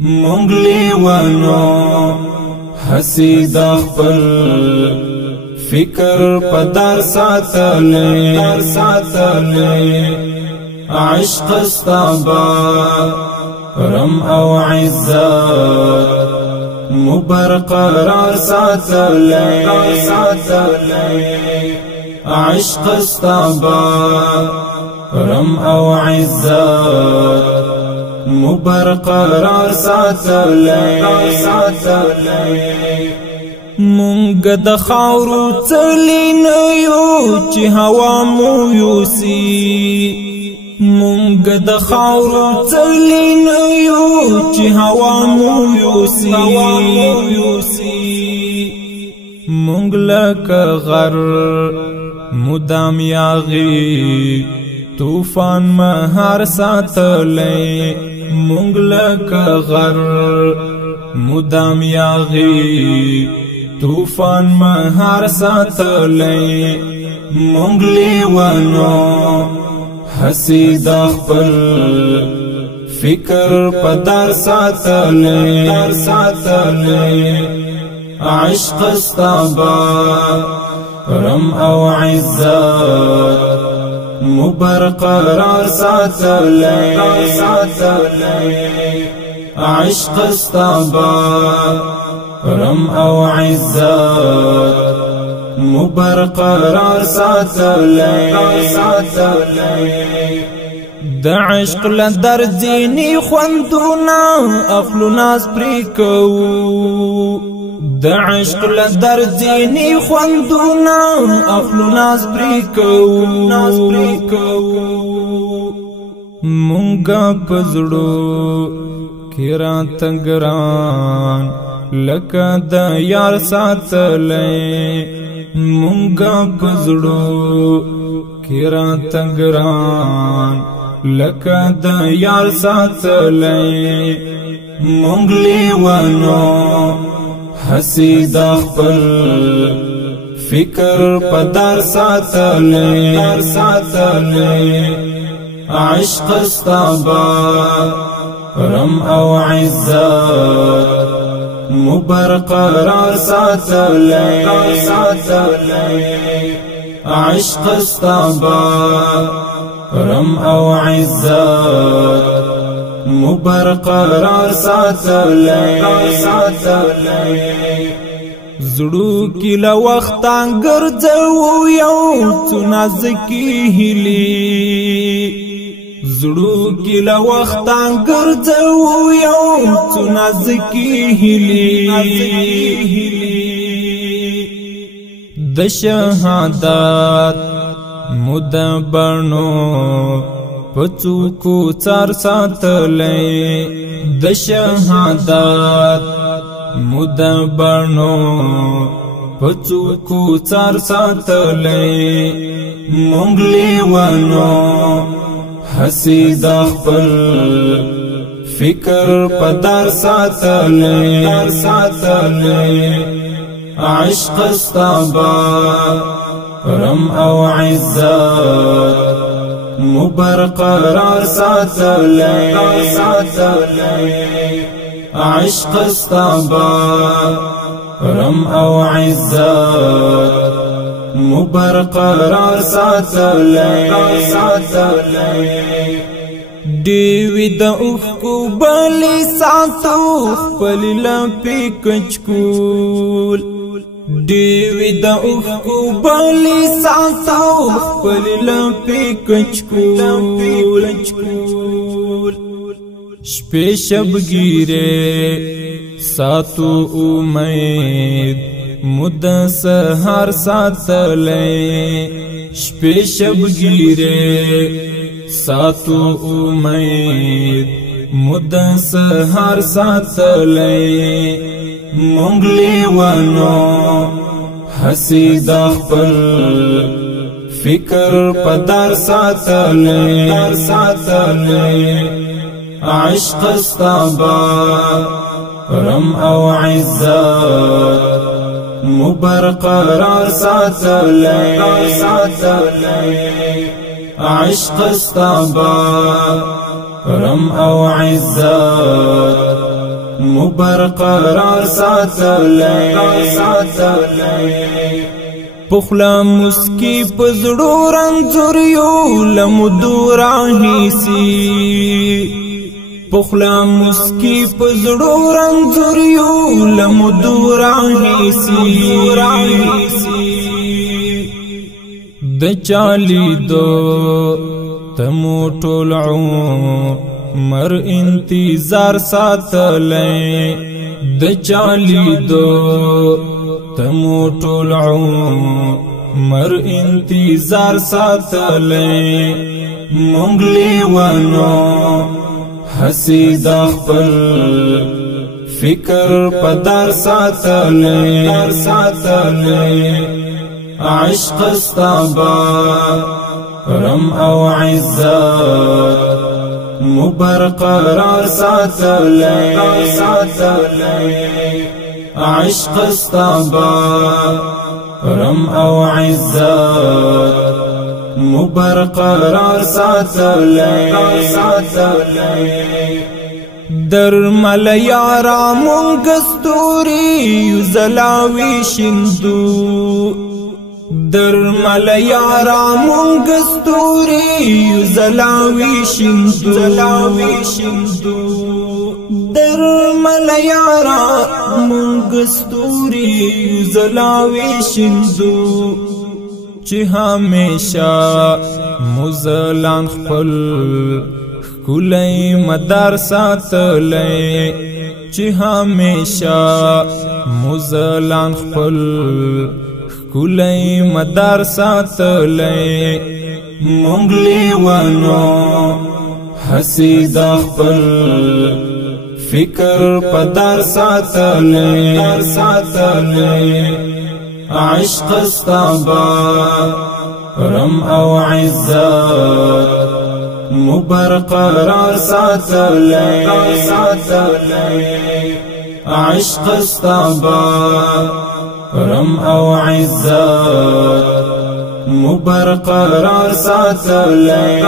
مونږ لیوانو هسې د خپل فکر په در ساتلې عشق ستا رم او عزت مو برقرار ساتلې عشق ستا رم او عزت مو برقرار ساتلې مونږ د خاورو څلی نه یو چې هوا مو یوسي مونږ د خاورو څلی نه یو چې هوا مو یوسي مونږ لکه غر مدام یاغي طوفان مهار ساتلې مونږ لکه غر مدام یاغي طوفان مهار ساتلې مونږ لیوانو هسې د خپل فکر په در ساتلې عشق ستا رم او عزت مو برقرار ساتلې عشق ستا رم او عزت مو برقرار ساتلې د عشق لدر ځینې خوندونه اخلو ناز پرې کوو د عشق لدر ځینې خوندونه اخلو ناز پرې کوو مونږه په زړو کې راته ګران لکه د یار ساتلې مونږه په زړو کې راته ګران لکه د یار ساتلې مونږ لیوانو هسې د خپل فکر په در ساتلې عشق ستا رم او عزت مو برقرار ساتلې عشق ستا رم او عزت مو برقرار ساتلې زړو کې له وختان ګرځو یو څو نازکې هیلې زړو کې له وختان ګرځو یو څو نازکې هیلې د شهادت مود بڼو پڅوکو څار ساتلې د شهادت مود بڼو پڅوکو څار ساتلې مونږ لیوانو هسې د خپل فکر په در ساتلې عشق ستا رم او عزت مو برقرار ساتلې عشق ستا رم او عزت مو برقرار ساتلې دیوی د اوښکو بلې ساتو خپل لپې کچکول دیوی د اوښکو بلې ساتو خپل لپې کچکول شپې شبګیرې ساتو امید مود سهار ساتلې شپې شبګیرې ساتو امید مود سهار ساتلې مونږ لیوانو هسې د خپل فکر په در ساتلې عشق ستا رم او عزت مو برقرار ساتلې عشق ستا رم او عزت مبرقرار ساتلی پخلا مسکی پزړو رنځور یو لمدو راهیسی پخلا مسکی پزړو رنځور یو لمدو راهیسی د چالی دو تمو ټول عمر انتظار ساتلی د چالی دو تمو ټول عمر انتظار ساتلی مونږ لیوانو هسی د خپل فکر پدار ساتلی عشق استابا رم او عزت مبرقرار ساتلی عشق استابا رم او عزت مبرقرار ساتلی در مل یارا مونږ ستوري زلاوي شندو در مل یارا مونږ ستوري زلاوي شندو در مل یارا مونږ ستوري زلاوي شندو چې همیشه مزلان خپل کولای مدار ساتلی چې همیشه مزلان خپل کولای مدار ساتلی مونږ لیوانو هسی د خپل فکر پدار ساتلی عشق استابا رم او عزت مبرقرار ساتلی عشق استابا رم او عزت مبرقرار ساتلی